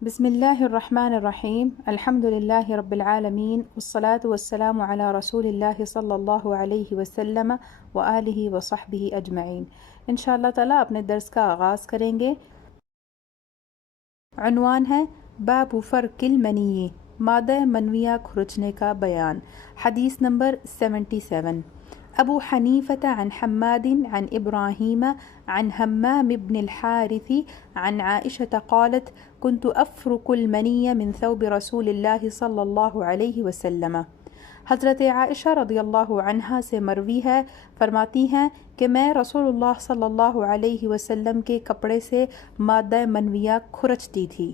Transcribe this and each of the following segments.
بسم الله الرحمن الرحيم الحمد لله رب العالمين والصلاة والسلام على رسول الله صلی اللہ علیہ وسلم وآلہ وصحبہ اجمعین۔ انشاءاللہ تعالیٰ اپنے درس کا آغاز کریں گے۔ عنوان ہے باب فرق المنی، مادہ منویہ کھرچنے کا بیان۔ حدیث نمبر 77۔ ابو حنیفة عن حماد عن ابراہیم عن حمام بن الحارث عن عائشة قالت كنت افرق المنی من ثوب رسول اللہ صلی اللہ علیہ وسلم۔ حضرت عائشہ رضی اللہ عنہا سے مروی ہے، فرماتی ہیں کہ میں رسول اللہ صلی اللہ علیہ وسلم کے کپڑے سے مادہ منویہ کھرچتی تھی۔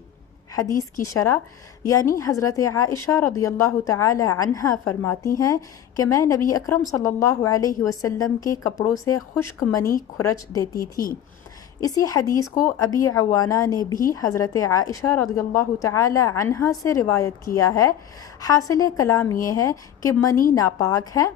حدیث کی شرح یعنی حضرت عائشہ رضی اللہ تعالی عنہا فرماتی ہیں کہ میں نبی اکرم صلی اللہ علیہ وسلم کے کپڑوں سے خشک منی کھرچ دیتی تھی۔ اسی حدیث کو ابی عوانہ نے بھی حضرت عائشہ رضی اللہ تعالی عنہا سے روایت کیا ہے۔ حاصل کلام یہ ہے کہ منی ناپاک ہے،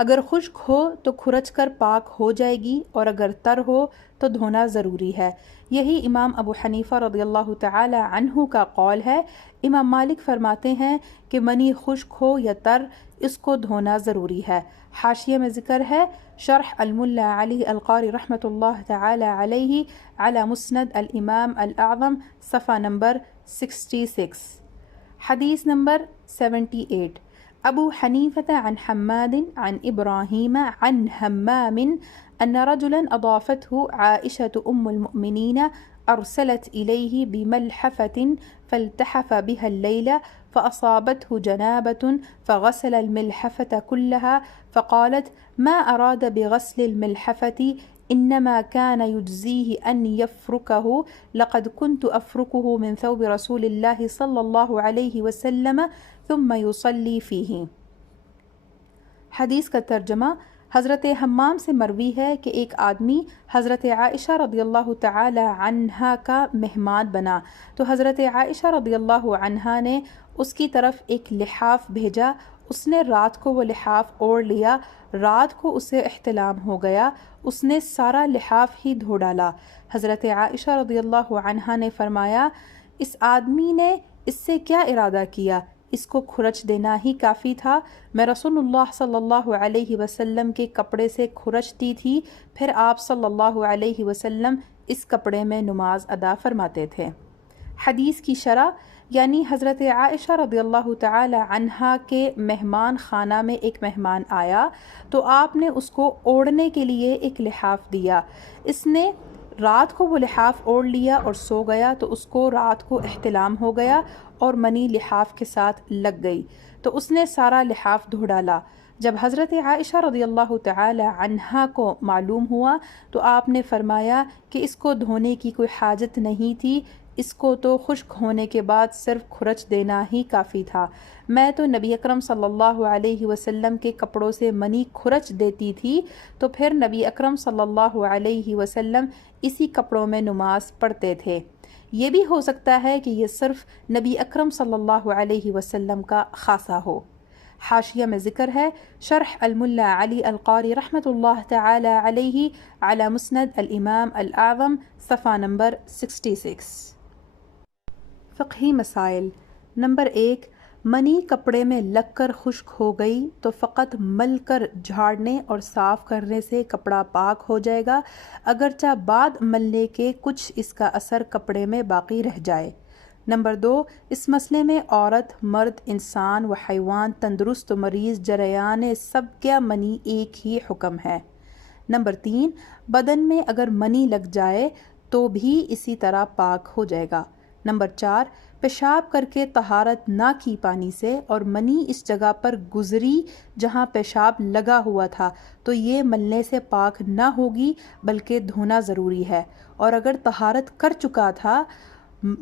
اگر خشک ہو تو کھرچ کر پاک ہو جائے گی، اور اگر تر ہو تو دھونا ضروری ہے۔ یہی امام ابو حنیفہ رضی اللہ تعالی عنہ کا قول ہے۔ امام مالک فرماتے ہیں کہ منی خشک ہو یا تر، اس کو دھونا ضروری ہے۔ حاشیے میں ذکر ہے، شرح الملا علی القاری رحمۃ اللہ تعالی علیہ علی مسند الامام الاعظم، صفحہ نمبر 66۔ حدیث نمبر 78۔ ابو حنیفة عن حماد عن ابراہیم عن حمام ان رجلا اضافته عائشة ام المؤمنین ارسلت الیہ بملحفة فالتحف بها الليل فاصابته جنابة فغسل الملحفة كلها فقالت ما اراد بغسل الملحفة انما كان يجزيه ان يفركه لقد كنت افركه من ثوب رسول الله صلى الله عليه وسلم ثم يصلي فيه۔ حدیث کا ترجمہ، حضرت حمام سے مروی ہے کہ ایک آدمی حضرت عائشہ رضی اللہ تعالی عنہا کا مہمان بنا تو حضرت عائشہ رضی اللہ عنہا نے اس کی طرف ایک لحاف بھیجا۔ اس نے رات کو وہ لحاف اوڑھ لیا، رات کو اسے احتلام ہو گیا، اس نے سارا لحاف ہی دھو ڈالا۔ حضرت عائشہ رضی اللہ عنہا نے فرمایا، اس آدمی نے اس سے کیا ارادہ کیا؟ اس کو کھرچ دینا ہی کافی تھا۔ میں رسول اللہ صلی اللہ علیہ وسلم کے کپڑے سے کھرچتی تھی، پھر آپ صلی اللہ علیہ وسلم اس کپڑے میں نماز ادا فرماتے تھے۔ حدیث کی شرح یعنی حضرت عائشہ رضی اللہ تعالی عنہا کے مہمان خانہ میں ایک مہمان آیا تو آپ نے اس کو اوڑھنے کے لیے ایک لحاف دیا۔ اس نے رات کو وہ لحاف اوڑھ لیا اور سو گیا تو اس کو رات کو احتلام ہو گیا اور منی لحاف کے ساتھ لگ گئی تو اس نے سارا لحاف دھو ڈالا۔ جب حضرت عائشہ رضی اللہ تعالی عنہا کو معلوم ہوا تو آپ نے فرمایا کہ اس کو دھونے کی کوئی حاجت نہیں تھی، اس کو تو خشک ہونے کے بعد صرف کھرچ دینا ہی کافی تھا۔ میں تو نبی اکرم صلی اللہ علیہ وسلم کے کپڑوں سے منی کھرچ دیتی تھی تو پھر نبی اکرم صلی اللہ علیہ وسلم اسی کپڑوں میں نماز پڑھتے تھے۔ یہ بھی ہو سکتا ہے کہ یہ صرف نبی اکرم صلی اللہ علیہ وسلم کا خاصہ ہو۔ حاشیہ میں ذکر ہے، شرح الملا علی القاری رحمۃ اللہ تعالی علیہ علی مسند الامام الاعظم، صفحہ نمبر 66۔ فقہی مسائل۔ نمبر 1، منی کپڑے میں لگ کر خشک ہو گئی تو فقط مل کر جھاڑنے اور صاف کرنے سے کپڑا پاک ہو جائے گا، اگرچہ بعد ملنے کے کچھ اس کا اثر کپڑے میں باقی رہ جائے۔ نمبر 2، اس مسئلے میں عورت، مرد، انسان و حیوان، تندرست و مریض، جریان سب کا منی ایک ہی حکم ہے۔ نمبر 3، بدن میں اگر منی لگ جائے تو بھی اسی طرح پاک ہو جائے گا۔ نمبر 4، پیشاب کر کے طہارت نہ کی پانی سے اور منی اس جگہ پر گزری جہاں پیشاب لگا ہوا تھا تو یہ ملنے سے پاک نہ ہوگی بلکہ دھونا ضروری ہے، اور اگر طہارت کر چکا تھا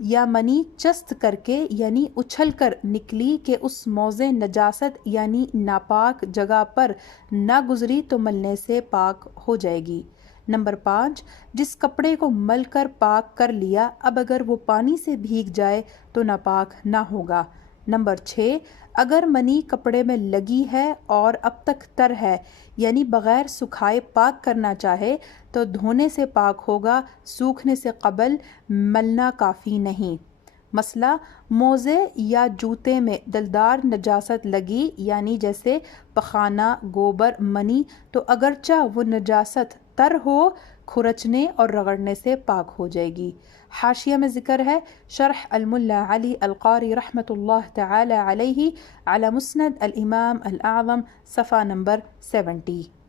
یا منی چست کر کے یعنی اچھل کر نکلی کہ اس موضع نجاست یعنی ناپاک جگہ پر نہ گزری تو ملنے سے پاک ہو جائے گی۔ نمبر 5، جس کپڑے کو مل کر پاک کر لیا اب اگر وہ پانی سے بھیگ جائے تو ناپاک نہ ہوگا۔ نمبر 6، اگر منی کپڑے میں لگی ہے اور اب تک تر ہے یعنی بغیر سکھائے پاک کرنا چاہے تو دھونے سے پاک ہوگا، سوکھنے سے قبل ملنا کافی نہیں۔ مسئلہ موزے یا جوتے میں دلدار نجاست لگی یعنی جیسے پخانہ، گوبر، منی تو اگرچہ وہ نجاست تر ہو کھرچنے اور رگڑنے سے پاک ہو جائے گی۔ حاشیہ میں ذکر ہے، شرح الملا علی القاری رحمۃ اللہ تعالی علیہ علی مسند الامام الاعظم صفحہ نمبر 70۔